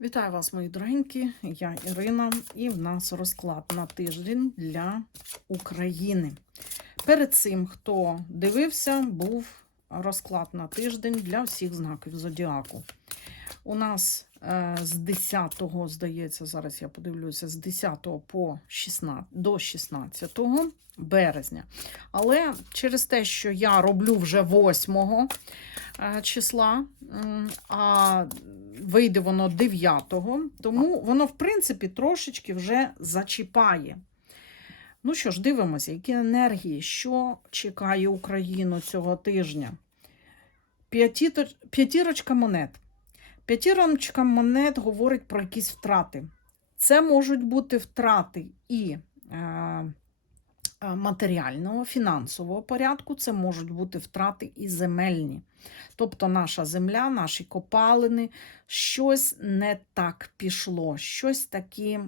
Вітаю вас, мої дорогенькі. Я Ірина, і в нас розклад на тиждень для України. Перед цим, хто дивився, був розклад на тиждень для всіх знаків зодіаку. У нас з 10, здається, зараз я подивлюся, з 10 по 16, до 16 березня. Але через те, що я роблю вже 8 е, числа, а вийде воно 9, тому воно, в принципі, трошечки вже зачіпає. Ну що ж, дивимося, які енергії, що чекає Україну цього тижня. П'ятірочка монет. П'ятірочка монет говорить про якісь втрати. Це можуть бути втрати і е, е, матеріального, фінансового порядку, це можуть бути втрати і земельні. Тобто наша земля, наші копалини, щось не так пішло, щось таке,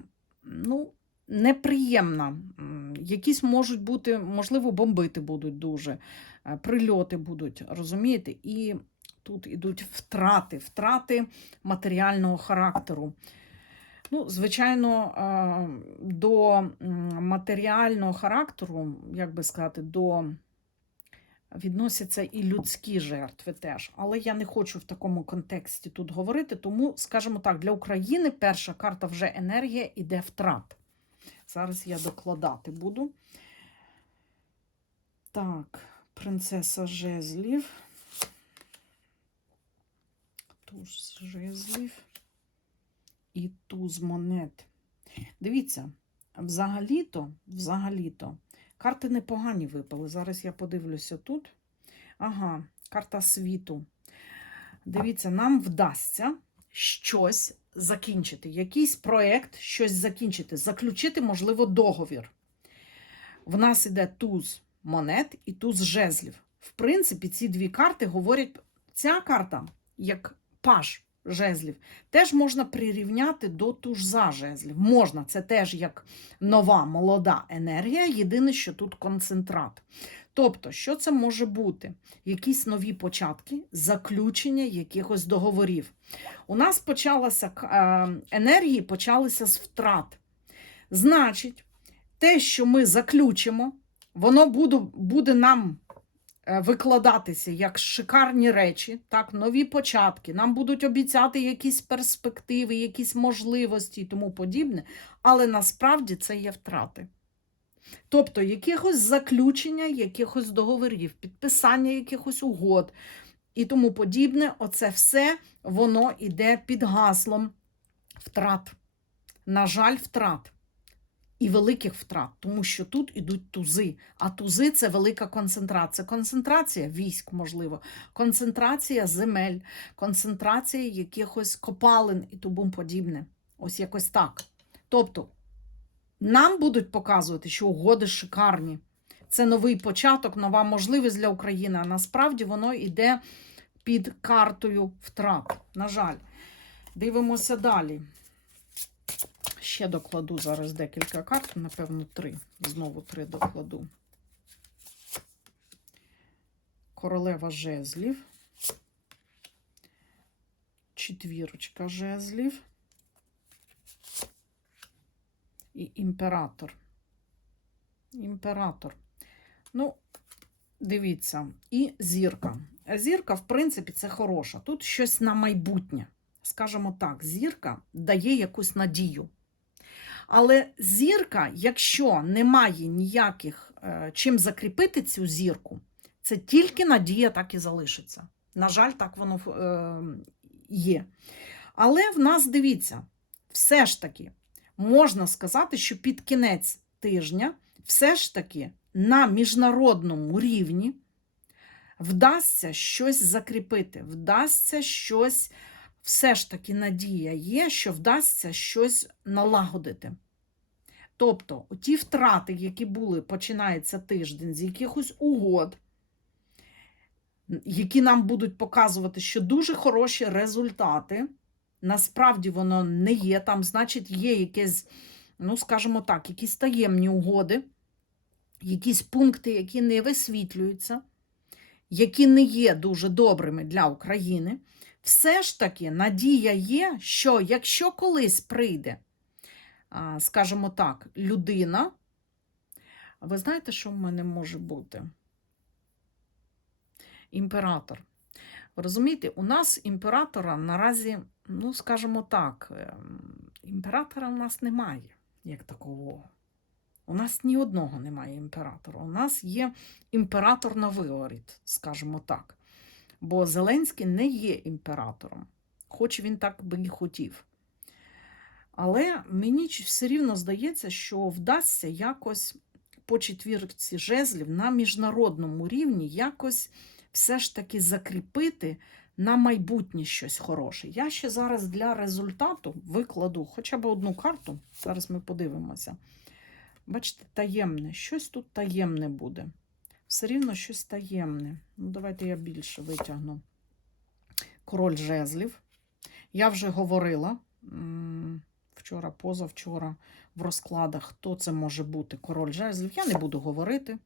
ну, неприємно. М, Якісь можуть бути, можливо, бомбити будуть дуже, е, прильоти будуть, розумієте? І тут ідуть втрати, втрати матеріального характеру. Ну, звичайно, е, до матеріального характеру, як би сказати, до відносяться і людські жертви теж. Але я не хочу в такому контексті тут говорити, тому, скажімо так, для України перша карта вже енергія іде втрат. Зараз я докладати буду. Так, принцеса жезлів. Туз жезлів і туз монет. Дивіться, взагалі-то, взагалі-то, карти непогані випали. Зараз я подивлюся тут. Ага, карта світу. Дивіться, нам вдасться щось закінчити, якийсь проєкт, щось закінчити, заключити, можливо, договір. В нас іде туз монет і туз жезлів. В принципі, ці дві карти говорять, ця карта, як паш жезлів, теж можна прирівняти до тужза жезлів. Можна, це теж як нова молода енергія, єдине, що тут концентрат. Тобто, що це може бути? Якісь нові початки, заключення якихось договорів. У нас почалася е, енергії почалися з втрат. Значить, те, що ми заключимо, воно буде, буде нам викладатися як шикарні речі, так, нові початки. Нам будуть обіцяти якісь перспективи, якісь можливості і тому подібне, але насправді це є втрати. Тобто якихось заключення, якихось договорів, підписання якихось угод і тому подібне, оце все воно йде під гаслом втрат. На жаль, втрат. І великих втрат, тому що тут ідуть тузи. А тузи це велика концентрація. Концентрація військ, можливо, концентрація земель, концентрація якихось копалин і тому подібне. Ось якось так. Тобто, нам будуть показувати, що угоди шикарні. Це новий початок, нова можливість для України. А насправді воно йде під картою втрат. На жаль, дивимося далі. Ще докладу зараз декілька карт, напевно, три. Знову три докладу. Королева жезлів. Четвірочка жезлів. І імператор. Імператор. Ну, дивіться, і зірка. Зірка, в принципі, це хороша. Тут щось на майбутнє. Скажімо так, зірка дає якусь надію. Але зірка, якщо немає ніяких е, чим закріпити цю зірку, це тільки надія так і залишиться. На жаль, так воно е, є. Але в нас дивіться, все ж таки можна сказати, що під кінець тижня все ж таки на міжнародному рівні вдасться щось закріпити, вдасться щось, все ж таки надія є, що вдасться щось налагодити. Тобто, ті втрати, які були, починається тиждень з якихось угод, які нам будуть показувати, що дуже хороші результати. Насправді воно не є. Там, значить, є якесь, ну, скажімо так, якісь таємні угоди, якісь пункти, які не висвітлюються, які не є дуже добрими для України. Все ж таки надія є, що якщо колись прийде, скажімо так, людина, ви знаєте, що в мене може бути? Імператор. Ви розумієте, у нас імператора наразі, ну, скажімо так, ем, імператора у нас немає, як такого. У нас ні одного немає імператора. У нас є імператор на виворіт, скажімо так. Бо Зеленський не є імператором, хоч він так би і хотів. Але мені все рівно здається, що вдасться якось по четвірці жезлів на міжнародному рівні якось все ж таки закріпити на майбутнє щось хороше. Я ще зараз для результату викладу хоча б одну карту. Зараз ми подивимося. Бачите, таємне, щось тут таємне буде. Все рівно щось таємне. Ну, давайте я більше витягну. Король жезлів. Я вже говорила вчора, позавчора в розкладах, хто це може бути король жезлів. Я не буду говорити,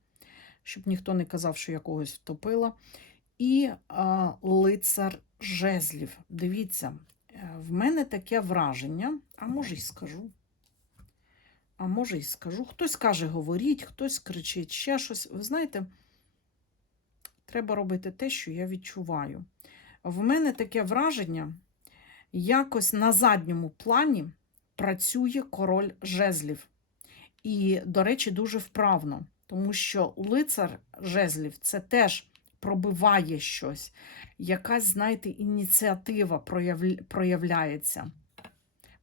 щоб ніхто не казав, що я когось втопила. І а, лицар жезлів. Дивіться, е, в мене таке враження, а може й скажу. А може й скажу. Хтось каже, говоріть, хтось кричить ще щось. Ви знаєте, треба робити те, що я відчуваю. В мене таке враження, якось на задньому плані працює король жезлів. І, до речі, дуже вправно, тому що лицар жезлів це теж пробиває щось. Якась, знаєте, ініціатива проявляється.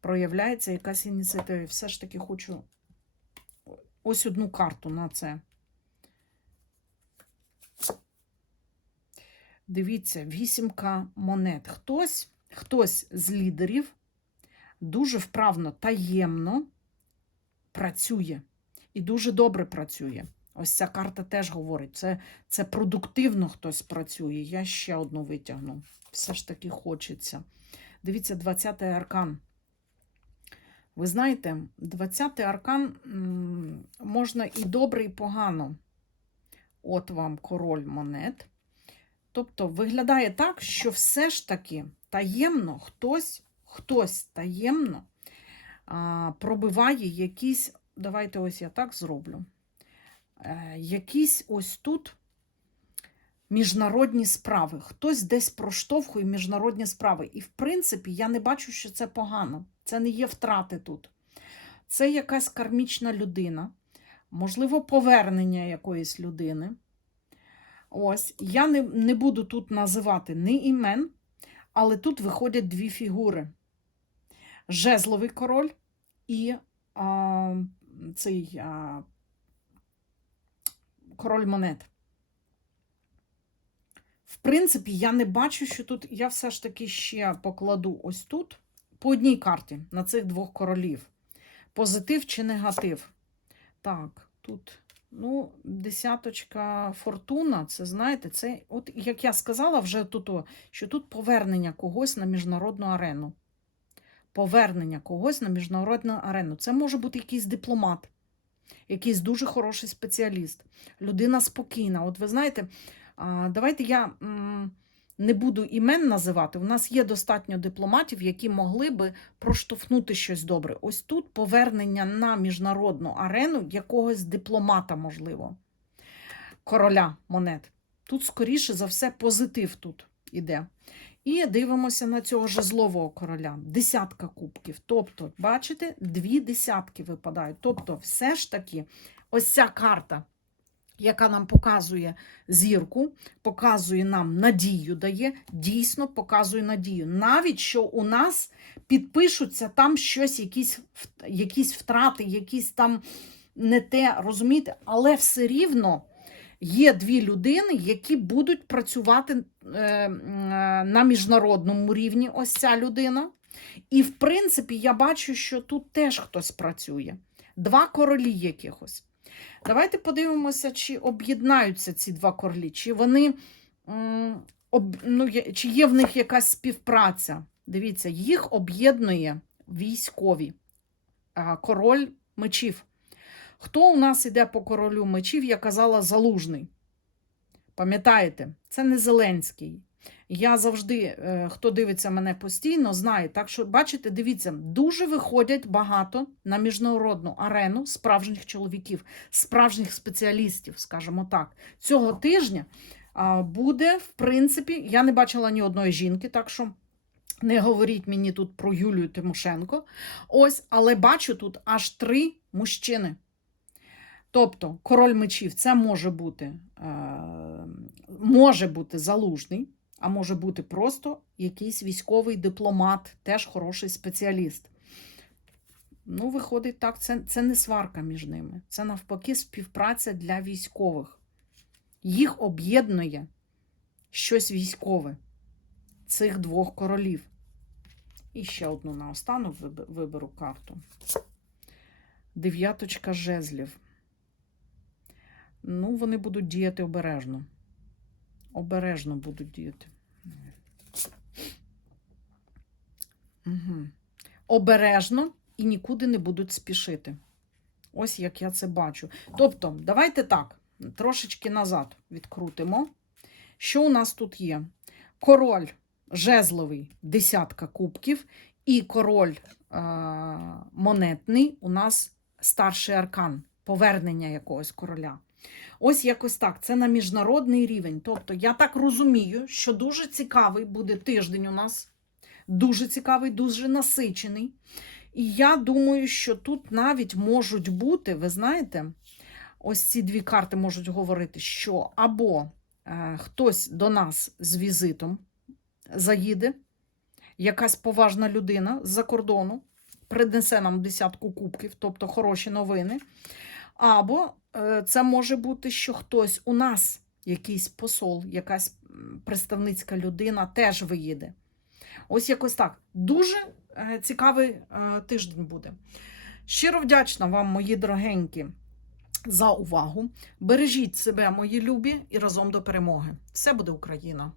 Проявляється якась ініціатива. Все ж таки хочу ось одну карту на це. Дивіться, вісімка монет. Хтось, хтось з лідерів дуже вправно, таємно працює. І дуже добре працює. Ось ця карта теж говорить, це, це продуктивно хтось працює. Я ще одну витягну. Все ж таки хочеться. Дивіться, 20-й аркан. Ви знаєте, 20-й аркан можна і добре, і погано. От вам король монет. Тобто виглядає так, що все ж таки таємно хтось, хтось таємно а, пробиває якісь, давайте ось я так зроблю, е, якісь ось тут міжнародні справи. Хтось десь проштовхує міжнародні справи. І, в принципі, я не бачу, що це погано. Це не є втрати тут. Це якась кармічна людина, можливо, повернення якоїсь людини. Ось, я не, не буду тут називати ні імен, але тут виходять дві фігури: жезловий король і а, цей а, король монет. В принципі, я не бачу, що тут я все ж таки ще покладу ось тут по одній карті на цих двох королів. Позитив чи негатив. Так, тут, ну, десяточка фортуна, це знаєте, це, от як я сказала вже тут, що тут повернення когось на міжнародну арену. Повернення когось на міжнародну арену. Це може бути якийсь дипломат, якийсь дуже хороший спеціаліст, людина спокійна. От ви знаєте, давайте я не буду імен називати. У нас є достатньо дипломатів, які могли би проштовхнути щось добре. Ось тут повернення на міжнародну арену якогось дипломата, можливо, короля монет. Тут, скоріше за все, позитив тут іде. І дивимося на цього жезлового короля. Десятка кубків. Тобто, бачите, дві десятки випадають. Тобто, все ж таки, ось ця карта, яка нам показує зірку, показує нам надію, дає, дійсно показує надію. Навіть що у нас підпишуться там щось, якісь, якісь втрати, якісь там не те, розумієте, але все рівно є дві людини, які будуть працювати е, е, на міжнародному рівні. Ось ця людина. І, в принципі, я бачу, що тут теж хтось працює. Два королі якихось. Давайте подивимося, чи об'єднаються ці два королі, чи вони об, ну, чи є в них якась співпраця. Дивіться, їх об'єднує військові. Король мечів. Хто у нас іде по королю мечів, я казала, залужний. Пам'ятаєте, це не Зеленський. Я завжди, е, хто дивиться мене постійно, знає. Так що, бачите, дивіться, дуже виходять багато на міжнародну арену справжніх чоловіків, справжніх спеціалістів, скажімо так. Цього тижня буде, в принципі, я не бачила ні одної жінки, так що. Не говоріть мені тут про Юлію Тимошенко. Ось, але бачу тут аж три мужчини. Тобто, король мечів це може бути, е, може бути залужний, а може бути просто якийсь військовий дипломат, теж хороший спеціаліст. Ну, виходить так, це, це не сварка між ними. Це навпаки співпраця для військових. Їх об'єднує щось військове цих двох королів. І ще одну наостанок виб- виберу карту. Дев'яточка жезлів. Ну, вони будуть діяти обережно. Обережно будуть діяти. Угу. Обережно і нікуди не будуть спішити. Ось як я це бачу. Тобто, давайте так, трошечки назад відкрутимо. Що у нас тут є? Король жезловий, десятка кубків, і король е- монетний у нас старший аркан, повернення якогось короля. Ось якось так. Це на міжнародний рівень. Тобто, я так розумію, що дуже цікавий буде тиждень у нас. Дуже цікавий, дуже насичений. І я думаю, що тут навіть можуть бути, ви знаєте, ось ці дві карти можуть говорити, що або е, хтось до нас з візитом заїде, якась поважна людина з-за кордону принесе нам десятку кубків, тобто хороші новини. Або е, це може бути, що хтось у нас, якийсь посол, якась представницька людина теж виїде. Ось якось так. Дуже е, цікавий е, тиждень буде. Щиро вдячна вам, мої дорогенькі, за увагу. Бережіть себе, мої любі, і разом до перемоги. Все буде Україна!